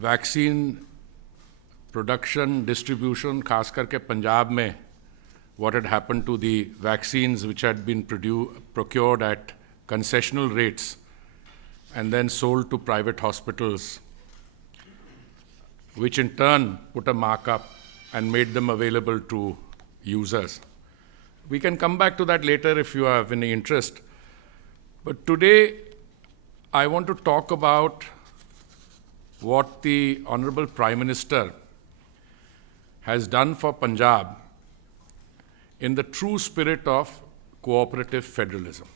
Vaccine production distribution, खास करके पंजाब में what had happened to the vaccines which had been procured at concessional rates and then sold to private hospitals, which in turn put a markup and made them available to users. We can come back to that later if you have any interest. But today, I want to talk about what the Honorable Prime Minister has done for Punjab in the true spirit of cooperative federalism.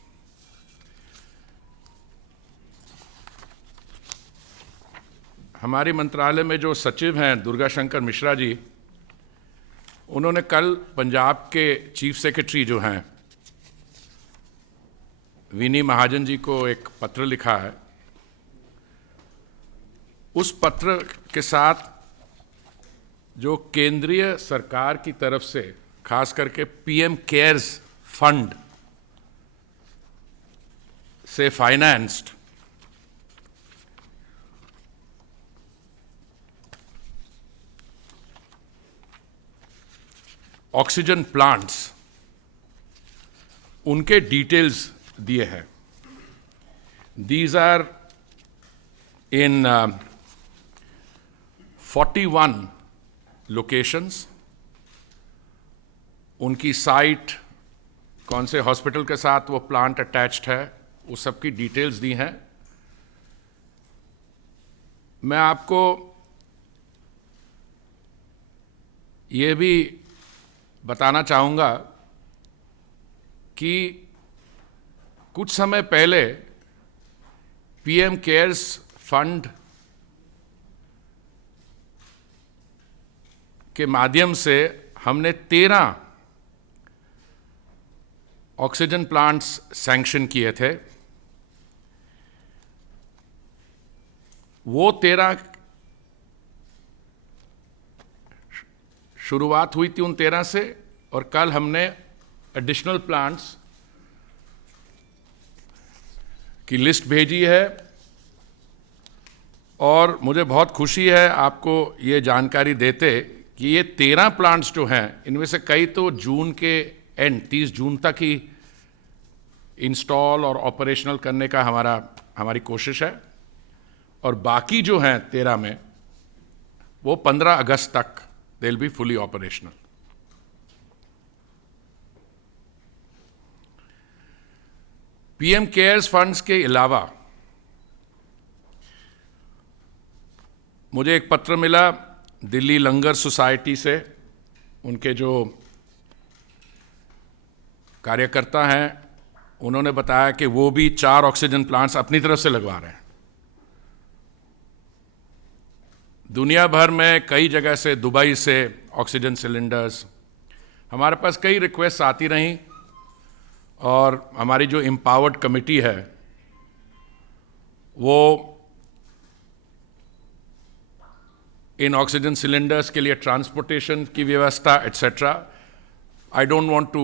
हमारे मंत्रालय में जो सचिव हैं दुर्गा शंकर मिश्रा जी, उन्होंने कल पंजाब के chief secretary जो हैं विनी महाजन जी को एक पत्र लिखा है। उस पत्र के साथ जो केंद्रीय सरकार की तरफ से खास करके पीएम केयर्स फंड से फाइनेंस्ड ऑक्सीजन प्लांट्स, उनके डिटेल्स दिए हैं। These are in 41 locations. उनकी साइट, कौन से हॉस्पिटल के साथ वो प्लांट अटैच्ड है, वो सब की डिटेल्स दी हैं। मैं आपको ये भी बताना चाहूँगा कि कुछ समय पहले पीएम केयर्स फंड के माध्यम से हमने 13 ऑक्सीजन प्लांट्स सैंक्शन किए थे। वो 13 शुरुआत हुई थी उन 13 से, और कल हमने एडिशनल प्लांट्स की लिस्ट भेजी है। और मुझे बहुत खुशी है आपको ये जानकारी देते कि ये 13 प्लांट्स जो हैं, इनमें से कई तो जून के एंड 30 जून तक ही इंस्टॉल और ऑपरेशनल करने का हमारी कोशिश है, और बाकी जो हैं 13 में वो 15 अगस्त तक they will be fully operational. PM cares funds के अलावा मुझे एक पत्र मिला दिल्ली लंगर सोसाइटी से। उनके जो कार्यकर्ता हैं, उन्होंने बताया कि वो भी 4 ऑक्सीजन प्लांट्स अपनी तरफ से लगवा रहे हैं। दुनिया भर में कई जगह से, दुबई से ऑक्सीजन सिलेंडर्स, हमारे पास कई रिक्वेस्ट आती रहीं, और हमारी जो एम्पावर्ड कमेटी है वो इन ऑक्सीजन सिलेंडर्स के लिए ट्रांसपोर्टेशन की व्यवस्था etcetera. I don't want to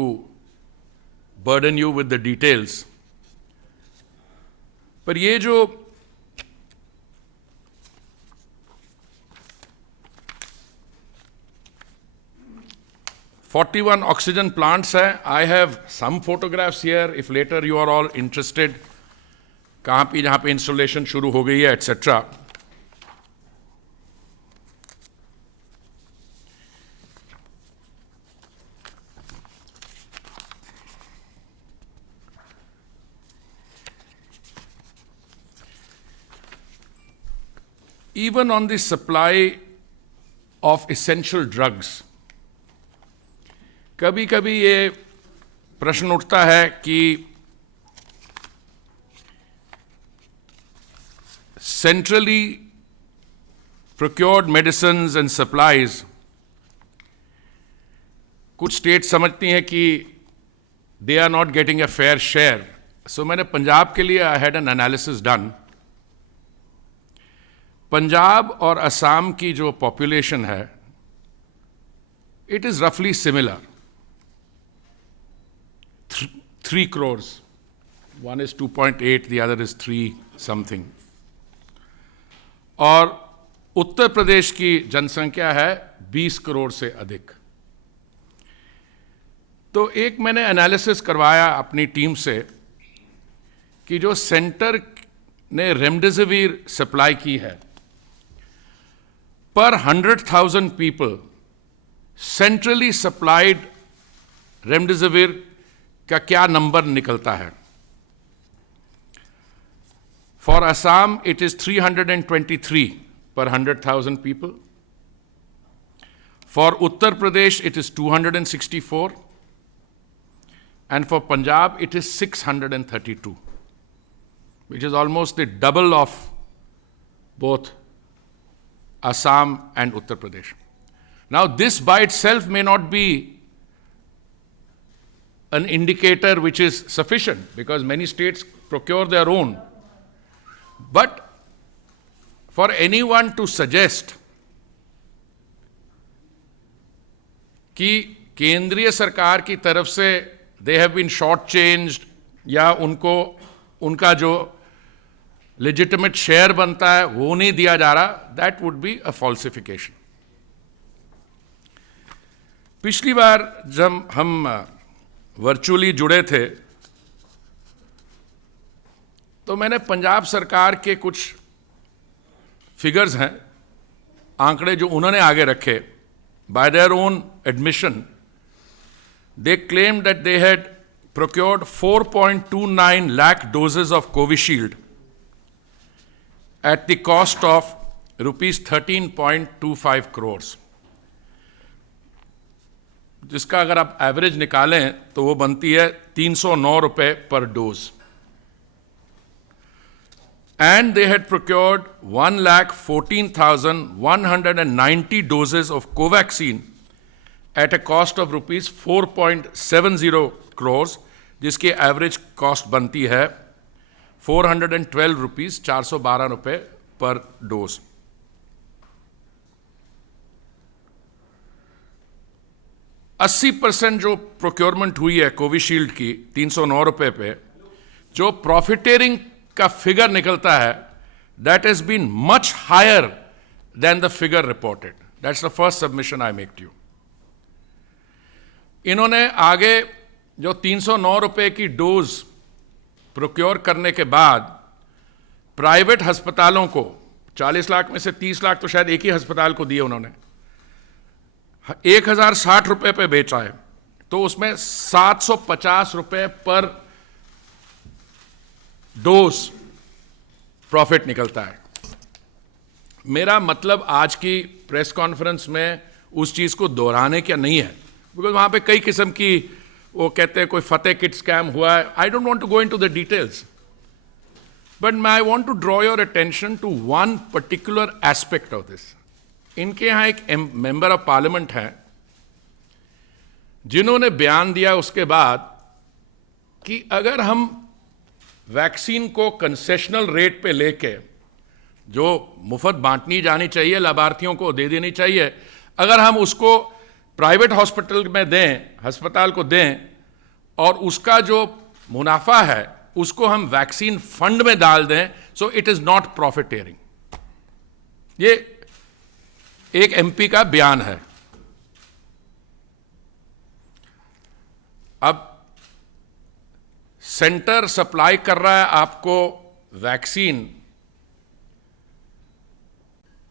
burden you with the details, पर ये जो 41 ऑक्सीजन प्लांट्स हैं। I have some photographs here if later you are all interested, कहाँ पे जहाँ पे इंस्टॉलेशन शुरू हो गई है etcetera. Even on the supply of essential drugs, कभी कभी ये प्रश्न उठता है कि centrally procured medicines and supplies, कुछ स्टेट समझती हैं कि they are not getting a fair share. So मैंने पंजाब के लिए I had an analysis done. Punjab और असम की जो पॉपुलेशन है, it is roughly similar. 3 crores. One is 2.8, the other is 3 something. और उत्तर प्रदेश की जनसंख्या है 20 करोड़ से अधिक। तो एक मैंने एनालिसिस करवाया अपनी टीम से कि जो सेंटर ने रेमडेसिविर सप्लाई की है, पर 100,000 पीपल सेंट्रली सप्लाइड रेमडेसिविर का क्या नंबर निकलता है। For Assam it is 323 per 100,000 people. For Uttar Pradesh, it is 264. And for Punjab, it is 632, which is almost the double of both Assam and Uttar Pradesh. Now, this by itself may not be an indicator which is sufficient, because many states procure their own. But for anyone to suggest कि केंद्रीय सरकार की तरफ से they have been short-changed या उनको उनका जो legitimate share बनता है वो नहीं दिया जा रहा, that would be a falsification. पिछली बार जब हम वर्चुअली जुड़े थे तो मैंने पंजाब सरकार के कुछ फिगर्स हैं, आंकड़े जो उन्होंने आगे रखे, bye their own admission they claim that they had procured 4.29 lakh doses of Covishield at the cost of ₹13.25 crore, जिसका अगर आप एवरेज निकालें तो वो बनती है ₹309 पर dose. And they had procured 1,14,190 doses of Covaxin at a cost of ₹4.70 crores, जिसकी एवरेज कॉस्ट बनती है ₹412, ₹412 पर डोज। %80 जो प्रोक्योरमेंट हुई है कोविशील्ड की ₹309 पे, जो प्रॉफिटेरिंग का फिगर निकलता है, that has been much higher than the figure reported. That's the first submission I make to you. इन्होंने आगे जो ₹309 की डोज प्रोक्योर करने के बाद प्राइवेट अस्पतालों को 40 लाख में से 30 लाख तो शायद एक ही अस्पताल को दिए उन्होंने, ₹1,060 पे बेचा है, तो उसमें ₹750 पर डोज प्रॉफिट निकलता है। मेरा मतलब आज की प्रेस कॉन्फ्रेंस में उस चीज को दोहराने का नहीं है, बिकॉज वहां पे कई किस्म की वो कहते हैं कोई फतेह किट स्कैम हुआ है। I don't want to go into the details, but I want to draw your attention to one particular aspect of this. इनके यहां एक मेंबर ऑफ पार्लियामेंट है जिन्होंने बयान दिया उसके बाद कि अगर हम वैक्सीन को कंसेशनल रेट पे लेके, जो मुफ्त बांटनी जानी चाहिए, लाभार्थियों को दे देनी चाहिए, अगर हम उसको प्राइवेट हॉस्पिटल में दें, अस्पताल को दें, और उसका जो मुनाफा है उसको हम वैक्सीन फंड में डाल दें, सो इट इज नॉट प्रॉफिटेरिंग। ये एक एमपी का बयान है। अब सेंटर सप्लाई कर रहा है आपको वैक्सीन,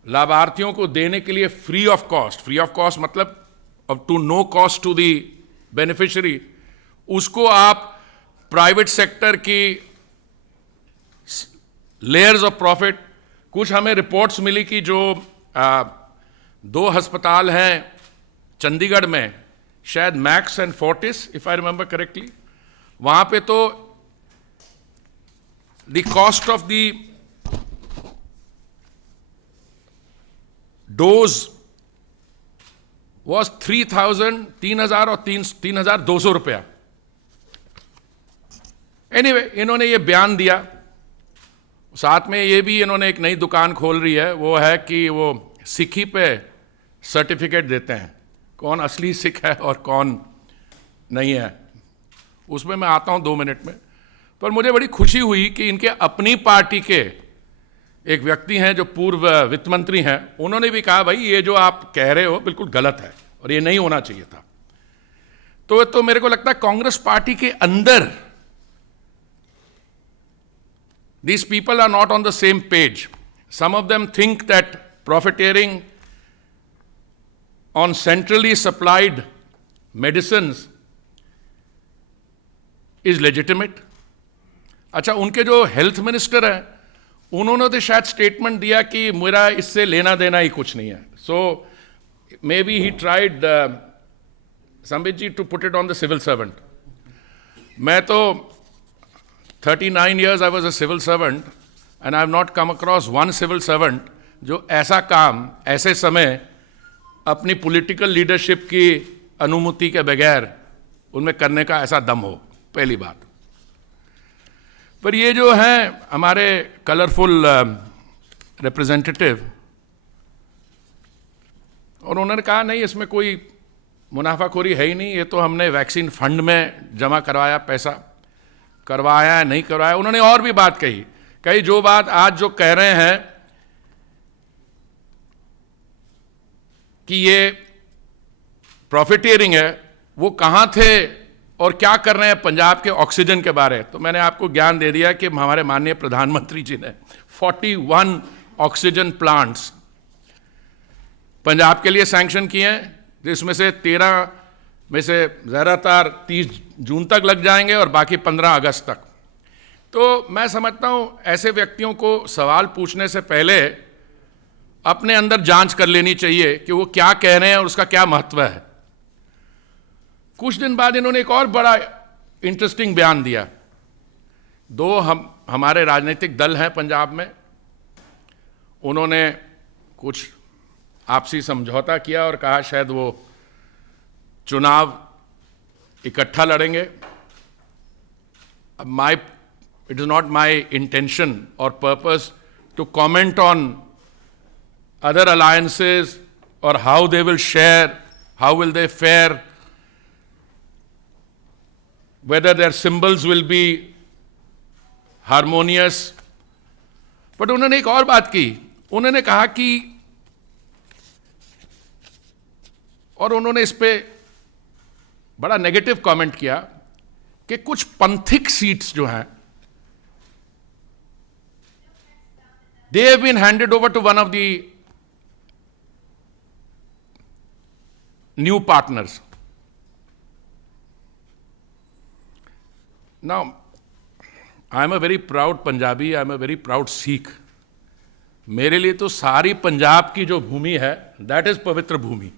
लाभार्थियों को देने के लिए free of cost. Free of cost मतलब to no cost to the beneficiary. उसको आप प्राइवेट सेक्टर की लेयर्स ऑफ प्रॉफिट, कुछ हमें रिपोर्ट्स मिली कि जो 2 अस्पताल हैं चंडीगढ़ में, शायद max and Fortis if I remember correctly, वहां पे तो the cost of the dose was 3,000 और 3,200 रुपया। एनीवे, इन्होंने ये बयान दिया। साथ में ये भी इन्होंने एक नई दुकान खोल रही है, वो है कि वो सिखी पे सर्टिफिकेट देते हैं, कौन असली सिख है और कौन नहीं है। उसमें मैं आता हूं 2 मिनट में। पर मुझे बड़ी खुशी हुई कि इनके अपनी पार्टी के एक व्यक्ति हैं जो पूर्व वित्त मंत्री हैं, उन्होंने भी कहा भाई ये जो आप कह रहे हो बिल्कुल गलत है और ये नहीं होना चाहिए था। तो मेरे को लगता है कांग्रेस पार्टी के अंदर these people are not on the same page. Some of them think that profiteering on centrally supplied medicines is legitimate. अच्छा, उनके जो हेल्थ मिनिस्टर हैं उन्होंने तो शायद स्टेटमेंट दिया कि मेरा इससे लेना देना ही कुछ नहीं है। So maybe he tried Sambit ji to put it on the civil servant. मैं तो 39 years I was a civil servant and I have not come across one civil servant जो ऐसा काम ऐसे समय अपनी पॉलिटिकल लीडरशिप की अनुमति के बगैर उनमें करने का ऐसा दम हो, पहली बात। पर ये जो हैं हमारे कलरफुल रिप्रेजेंटेटिव, और उन्होंने कहा नहीं इसमें कोई मुनाफाखोरी है ही नहीं, ये तो हमने वैक्सीन फंड में जमा करवाया, पैसा करवाया है नहीं करवाया। उन्होंने और भी बात कही जो बात आज जो कह रहे हैं कि ये प्रॉफिटियरिंग है, वो कहां थे और क्या कर रहे हैं पंजाब के ऑक्सीजन के बारे। तो मैंने आपको ज्ञान दे दिया कि हमारे माननीय प्रधानमंत्री जी ने 41 ऑक्सीजन प्लांट्स पंजाब के लिए सैंक्शन किए हैं, जिसमें से 13 में से ज़्यादातर 30 जून तक लग जाएंगे और बाकी 15 अगस्त तक। तो मैं समझता हूं ऐसे व्यक्तियों को सवाल पूछने से पहले अपने अंदर जांच कर लेनी चाहिए कि वो क्या कह रहे हैं और उसका क्या महत्व है। कुछ दिन बाद इन्होंने एक और बड़ा इंटरेस्टिंग बयान दिया। दो हमारे राजनीतिक दल हैं पंजाब में, उन्होंने कुछ आपसी समझौता किया और कहा शायद वो चुनाव इकट्ठा लड़ेंगे। It is not my intention और purpose to comment on other alliances और how they will share, how will they fare, whether their symbols will be harmonious. But उन्होंने एक और बात की, उन्होंने कहा कि, और उन्होंने इस पे बड़ा नेगेटिव कमेंट किया कि कुछ पंथिक सीट्स जो हैं they have been handed over to one of the new partners. Now, I am a very proud Punjabi, I am a very proud Sikh. मेरे लिए तो सारी पंजाब की जो भूमि है, that is पवित्र भूमि,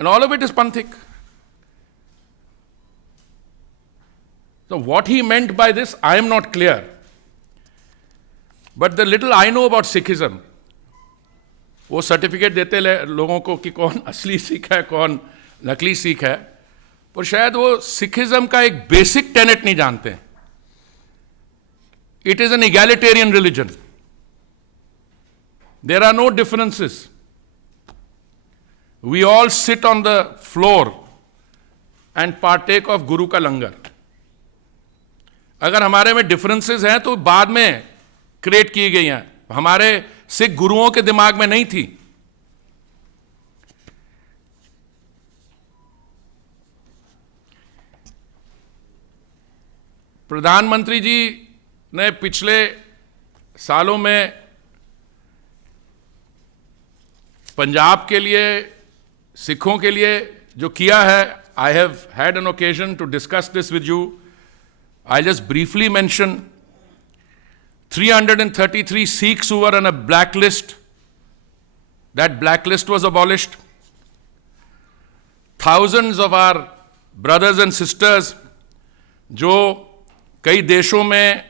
and all of it is Panthik. So what he meant by this, I am not clear. But the little I know about Sikhism, वो certificate देते लोगों को कि कौन असली सिख है कौन नकली सिख है, और शायद वो सिखिज्म का एक बेसिक टेनेट नहीं जानते। It is an egalitarian religion, there are no differences, we all sit on the floor and partake of Guru का लंगर। अगर हमारे में डिफरेंसेस हैं तो बाद में क्रिएट की गई हैं, हमारे सिख गुरुओं के दिमाग में नहीं थी। प्रधानमंत्री जी ने पिछले सालों में पंजाब के लिए, सिखों के लिए जो किया है, I have had an occasion to discuss this with you. I just briefly mention 333 Sikhs who were on a blacklist. That blacklist was abolished. Thousands of our brothers and sisters जो कई देशों में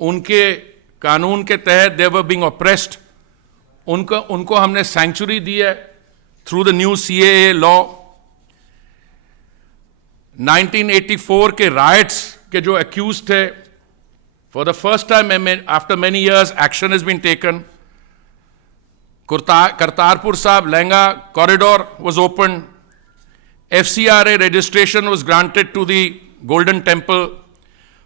उनके कानून के तहत they were being oppressed, उनको हमने सैंक्चुरी दी है through the new CAA law. 1984 के राइट्स के जो एक्यूज थे, for the first time after many years action has been taken. Kartarpur Sahib Lehenga corridor was opened. FCRA registration was granted to the Golden Temple.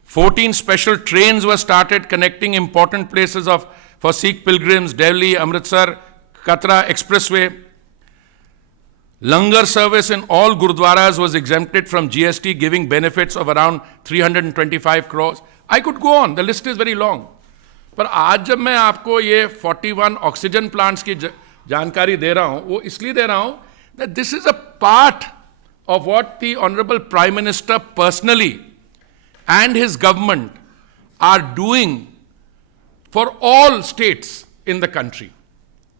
14 special trains were started connecting important places for Sikh pilgrims, Delhi, Amritsar, Katra Expressway. Langar service in all Gurudwaras was exempted from GST, giving benefits of around 325 crores. I could go on, the list is very long. पर आज जब मैं आपको ये 41 oxygen plants की जानकारी दे रहा हूं, वो इसलिए दे रहा हूं that this is a part of what the Honorable Prime Minister personally and his government are doing for all states in the country.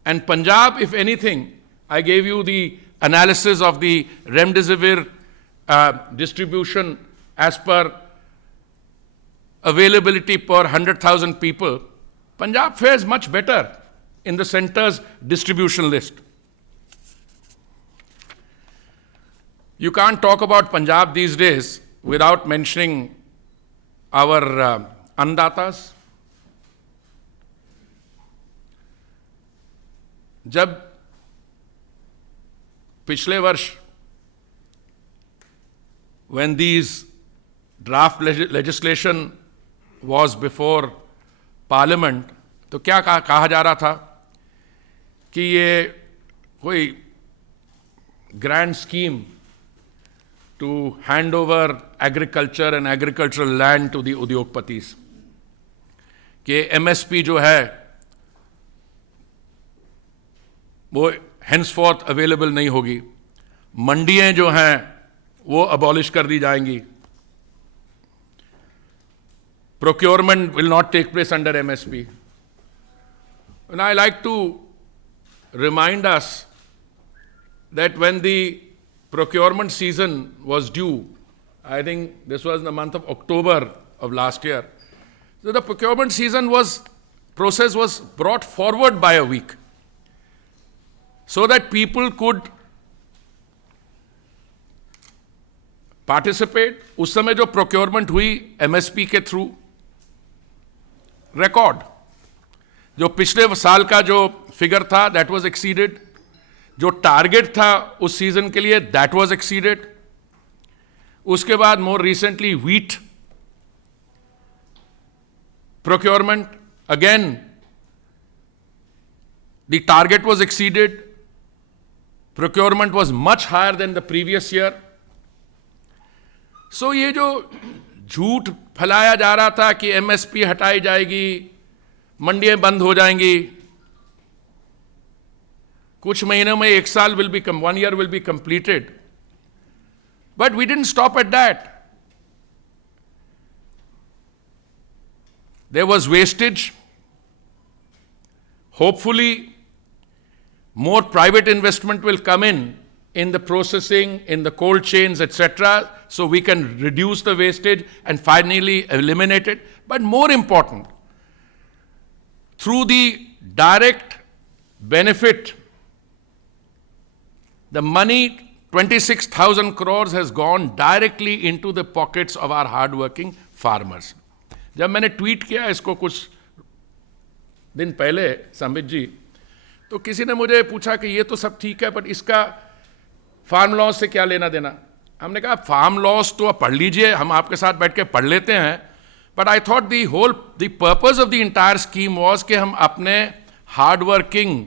And Punjab, if anything, I gave you the analysis of the remdesivir distribution as per availability per 100,000 people. Punjab fares much better in the center's distribution list. You can't talk about Punjab these days without mentioning our अन्नदातास. जब पिछले वर्ष when these draft legislation was before parliament, तो क्या कहा जा रहा था कि ये कोई grand scheme to hand over agriculture and agricultural land to the उद्योगपतिस, कि MSP जो है वो henceforth available नहीं होगी, मंडियां जो हैं वो abolish कर दी जाएंगी, procurement will not take place under MSP. And I like to remind us that when the procurement season was due, I think this was in the month of October of last year, so the procurement season process was brought forward by a week so that people could participate. उस समय जो procurement हुई MSP के through, record, जो पिछले साल का जो फिगर था that was exceeded, जो टारगेट था उस सीजन के लिए that was exceeded. उसके बाद more recently wheat procurement, again the target was exceeded, procurement was much higher than the previous year. So ये जो झूठ फैलाया जा रहा था कि MSP हटाई जाएगी, मंडियां बंद हो जाएंगी, कुछ महीनों में एक साल will be 1 year will be completed, but we didn't stop at that. There was wastage. Hopefully more private investment will come in the processing, in the cold chains, etc., so we can reduce the wastage and finally eliminate it. But more important, through the direct benefit, the money, 26,000 crores has gone directly into the pockets of our hardworking farmers. जब मैंने tweet किया इसको कुछ दिन पहले संबित जी, तो किसी ने मुझे पूछा कि ये तो सब ठीक है, बट इसका फार्म लॉस से क्या लेना देना. हमने कहा फार्म लॉस तो आप पढ़ लीजिए, हम आपके साथ बैठ के पढ़ लेते हैं, but I thought the purpose of the entire scheme was कि हम अपने हार्डवर्किंग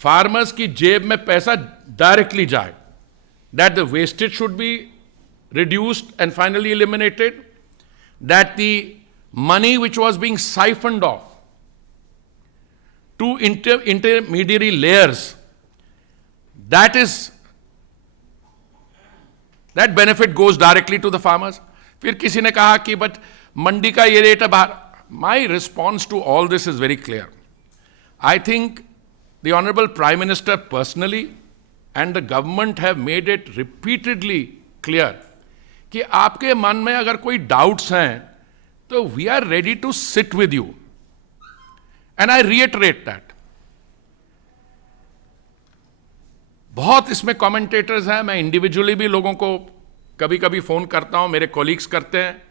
फार्मर्स की जेब में पैसा डायरेक्टली जाए, that the wastage should be reduced and finally eliminated, that the money which was being siphoned off to intermediary layers, that benefit goes directly to the farmers. फिर किसी ने कहा कि बट मंडी का ये रेट है बाहर. My response to all this is very clear. I think the Honorable Prime Minister personally and the government have made it repeatedly clear कि आपके मन में अगर कोई doubts हैं तो we are ready to sit with you. And I reiterate that. बहुत इसमें commentators हैं, मैं individually भी लोगों को कभी कभी फोन करता हूं, मेरे colleagues करते हैं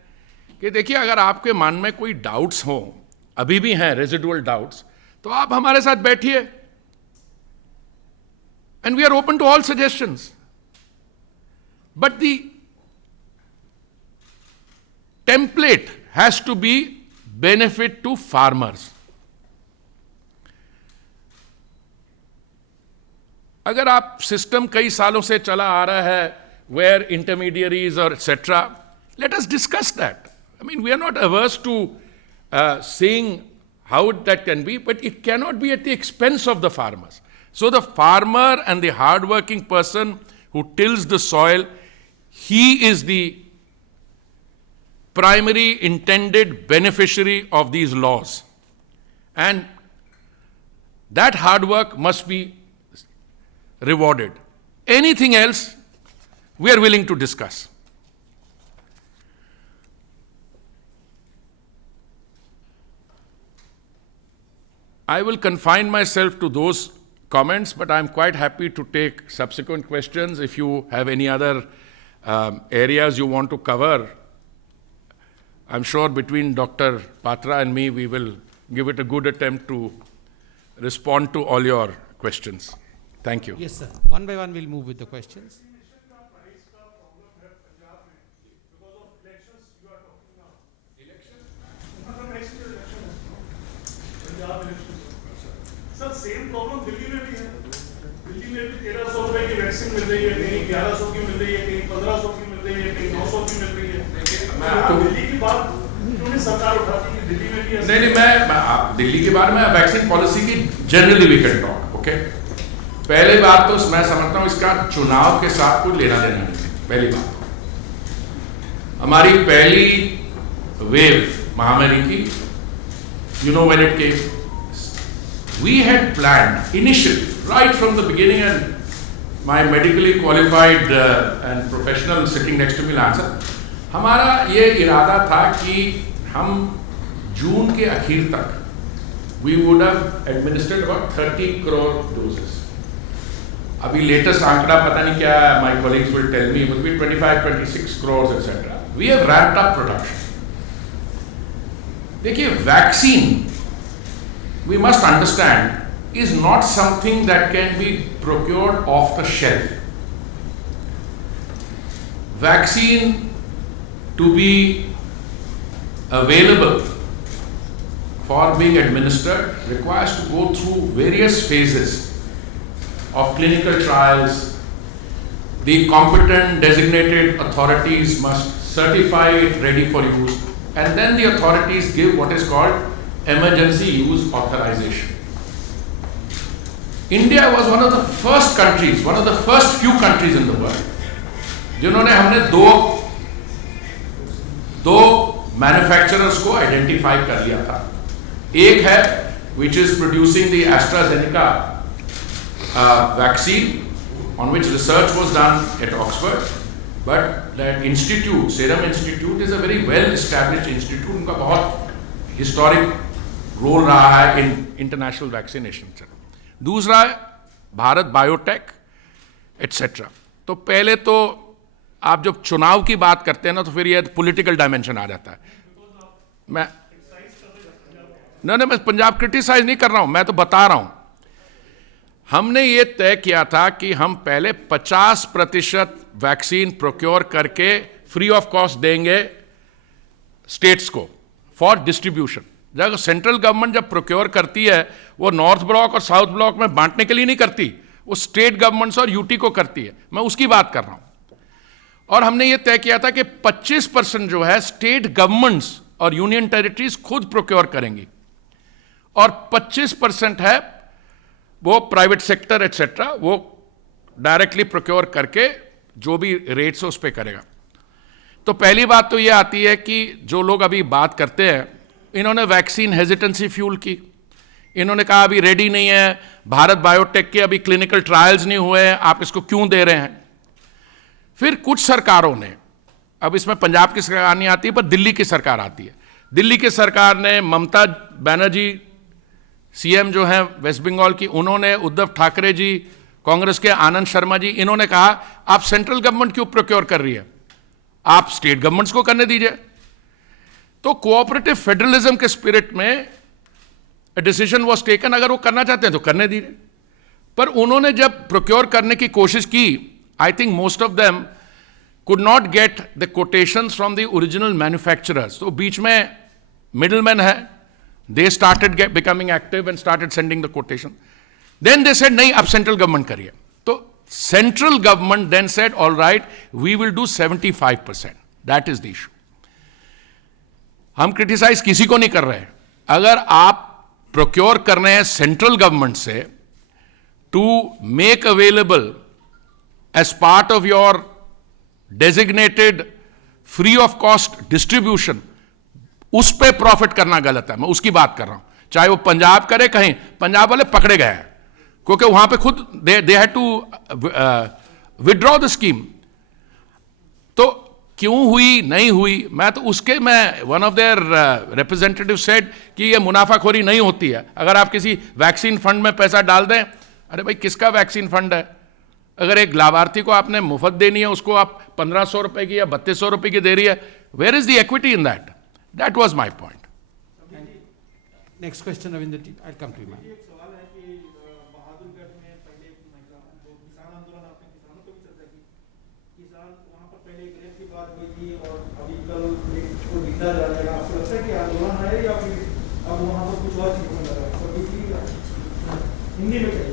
कि देखिए अगर आपके मन में कोई doubts हो, अभी भी हैं residual doubts, तो आप हमारे साथ बैठिए. And we are open to all suggestions. But the template has to be benefit to farmers. अगर आप सिस्टम कई सालों से चला आ रहा है, where intermediaries or etc., let us discuss that. I mean, we are not averse to seeing how that can be, but it cannot be at the expense of the farmers. So the farmer and the hardworking person who tills the soil, he is the primary intended beneficiary of these laws. And that hard work must be rewarded. Anything else, we are willing to discuss. I will confine myself to those comments, but I'm quite happy to take subsequent questions. If you have any other areas you want to cover, I'm sure between Dr. Patra and me, we will give it a good attempt to respond to all your questions. Thank you. Yes, sir. One by one, we'll move with the questions. Sir same problem Delhi में भी है। दिल्ली में भी 1300 रुपए की vaccine मिल रही है, कहीं 1100 की मिल रही है, कहीं 1500 की मिल रही है, कहीं 900 की मिल रही है। दिल्ली की बात क्यों नहीं सरकार उठाती कि दिल्ली में भी ऐसा? नहीं, मैं दिल्ली के बारे में वैक्सीन पॉलिसी की generally we can talk, okay. पहले बात तो मैं समझता हूँ इसका चुनाव के साथ कोई लेना देना नहीं। पहली बात, हमारी पहली वेव महामारी की, you know when it came, we had planned initially, right from the beginning, and my medically qualified and professional sitting next to me will answer, हमारा ये इरादा था कि हम जून के आखिर तक we would have administered about 30 crore doses. अभी लेटेस्ट आंकड़ा पता नहीं क्या, my colleagues will tell me, it will be 25-26 crores etc. We have ramped up production. देखिए, vaccine, we must understand, is not something that can be procured off the shelf. Vaccine, to be available for being administered, requires to go through various phases of clinical trials. The competent designated authorities must certify it ready for use, and then the authorities give what is called emergency use authorization. India was one of the first countries, one of the first few countries in the world, जिन्होंने हमने दो manufacturers को identify कर लिया था। एक है which is producing the AstraZeneca vaccine, on which research was done at Oxford, but that institute, Serum Institute, is a very well established institute. उनका बहुत historic रोल रहा है इन इंटरनेशनल वैक्सीनेशन से। दूसरा है भारत बायोटेक एटसेट्रा। तो पहले तो आप जब चुनाव की बात करते हैं ना, तो फिर ये पॉलिटिकल डायमेंशन आ जाता है। मैं पंजाब क्रिटिसाइज नहीं कर रहा हूं, मैं तो बता रहा हूं। हमने ये तय किया था कि हम पहले 50% वैक्सीन प्रोक्योर करके फ्री ऑफ कॉस्ट देंगे स्टेट्स को फॉर डिस्ट्रीब्यूशन। जब सेंट्रल गवर्नमेंट जब प्रोक्योर करती है, वो नॉर्थ ब्लॉक और साउथ ब्लॉक में बांटने के लिए नहीं करती, वो स्टेट गवर्नमेंट्स और यूटी को करती है। मैं उसकी बात कर रहा हूं। और हमने ये तय किया था कि 25% जो है स्टेट गवर्नमेंट्स और यूनियन टेरिटरीज खुद प्रोक्योर करेंगी, और 25% है वो प्राइवेट सेक्टर एटसेट्रा वो डायरेक्टली प्रोक्योर करके जो भी रेट्स है उस पर करेगा। तो पहली बात तो ये आती है कि जो लोग अभी बात करते हैं, इन्होंने वैक्सीन हेजिटेंसी फ्यूल की। इन्होंने कहा अभी रेडी नहीं है, भारत बायोटेक के अभी क्लिनिकल ट्रायल्स नहीं हुए हैं, आप इसको क्यों दे रहे हैं। फिर कुछ सरकारों ने, अब इसमें पंजाब की सरकार नहीं आती पर दिल्ली की सरकार आती है। दिल्ली की सरकार ने ममता बनर्जी सीएम जो हैं वेस्ट बंगाल की, उन्होंने उद्धव ठाकरे जी, कांग्रेस के आनंद शर्मा जी, इन्होंने कहा आप सेंट्रल गवर्नमेंट क्यों प्रोक्योर कर रही है, आप स्टेट गवर्नमेंट्स को करने दीजिए। तो कोऑपरेटिव फेडरलिज्म के स्पिरिट में डिसीजन वाज टेकन, अगर वो करना चाहते हैं तो करने दीजिए। पर उन्होंने जब प्रोक्योर करने की कोशिश की, I think most of them could not get the quotations from the original manufacturers. So बीच में middlemen है, they started becoming active and started sending the quotation. Then they said नहीं अब central government करिए. तो central government then said all right we will do 75%. That is the issue. हम criticize किसी को नहीं कर रहे हैं. अगर आप procure कर रहे हैं central government से to make available as part of your designated free of cost distribution, उस पे प्रॉफिट करना गलत है. मैं उसकी बात कर रहा हूं. चाहे वो पंजाब करे, कहीं पंजाब वाले पकड़े गए हैं क्योंकि वहां पे खुद they had to withdraw the scheme. तो क्यों हुई नहीं हुई, मैं तो उसके मैं one of their representative said कि ये मुनाफाखोरी नहीं होती है. अगर आप किसी वैक्सीन फंड में पैसा डाल दें, अरे भाई किसका वैक्सीन फंड है? अगर एक लाभार्थी को आपने मुफ्त देनी है, उसको आप 1500 रुपए की या 3200 रुपए की दे रही है, where is the equity in that? That was my point. Next question, Ravinder ji. I'll come to you, ma'am. एक सवाल है कि बहादुरगढ़ में पहले जो किसान आंदोलन आपने किसानों को भी चर्चा की, किसान वहाँ पर पहले एक रेप की बात हुई थी और अभी कल एक को जिंदा रह जाएगा. आपको लगता है कि आंदोलन है या फिर अब वहाँ पर कुछ और चीज़ होने लगा है? तो हिंदी में चाहिए.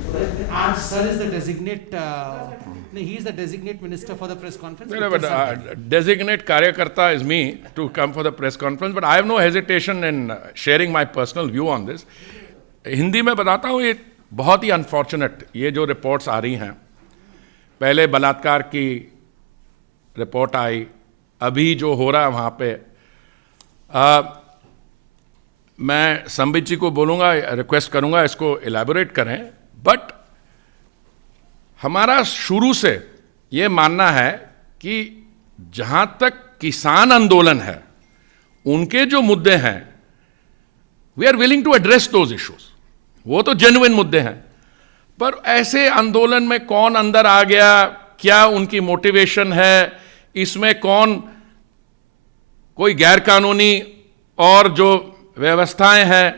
And sir is the designate. No, he is the designate minister for the press conference. No, but designate Karyakarta is me to come for the press conference, but I have no hesitation in sharing my personal view on this. Hindi में बताता हूँ, ये बहुत ही unfortunate ये जो reports आ रही हैं. पहले बलात्कार की रिपोर्ट आई, अभी जो हो रहा है वहाँ पे, मैं संबित जी को बोलूँगा, रिक्वेस्ट करूँगा इसको इलेबोरेट करें. बट हमारा शुरू से ये मानना है कि जहाँ तक किसान आंदोलन है, उनके जो मुद्दे हैं, we are willing to address those issues. वो तो जेन्युइन मुद्दे हैं. पर ऐसे आंदोलन में कौन अंदर आ गया, क्या उनकी मोटिवेशन है, इसमें कौन कोई गैर कानूनी और जो व्यवस्थाएं हैं,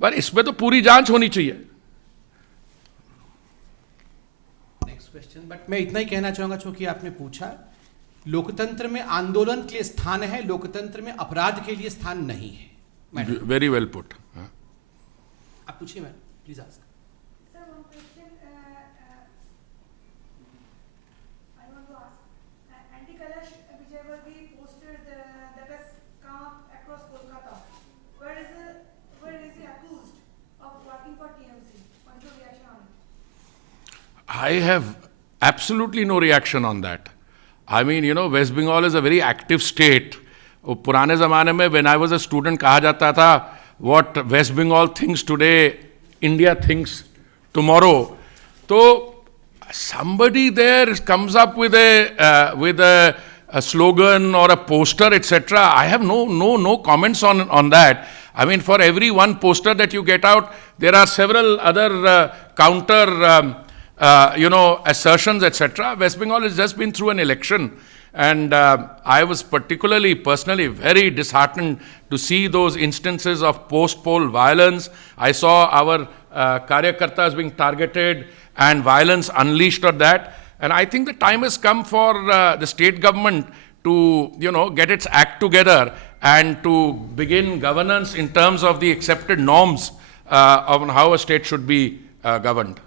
पर इसमें तो पूरी जांच होनी चाहिए. Next question. बट मैं इतना ही कहना चाहूंगा, चूंकि आपने पूछा, लोकतंत्र में आंदोलन के लिए स्थान है, लोकतंत्र में अपराध के लिए स्थान नहीं है. Very well put. आप पूछिए ma'am, please ask. Sir, one question I want to ask. Anti-Kalash Vijayawardene poster that has come up across Kolkata. Where is he accused of working for TMC? What's your reaction on it? I have absolutely no reaction on that. I mean, you know, West Bengal is a very active state. पुराने ज़माने में when I was a student कहा जाता था, what West Bengal thinks today, India thinks tomorrow. So somebody there comes up with a slogan or a poster, etc. I have no comments on that. I mean, for every one poster that you get out, there are several other counter assertions, etc. West Bengal has just been through an election, and I was personally very disheartened to see those instances of post-poll violence. I saw our Karyakartas being targeted and violence unleashed on that. And I think the time has come for the state government to, get its act together and to begin governance in terms of the accepted norms of how a state should be governed.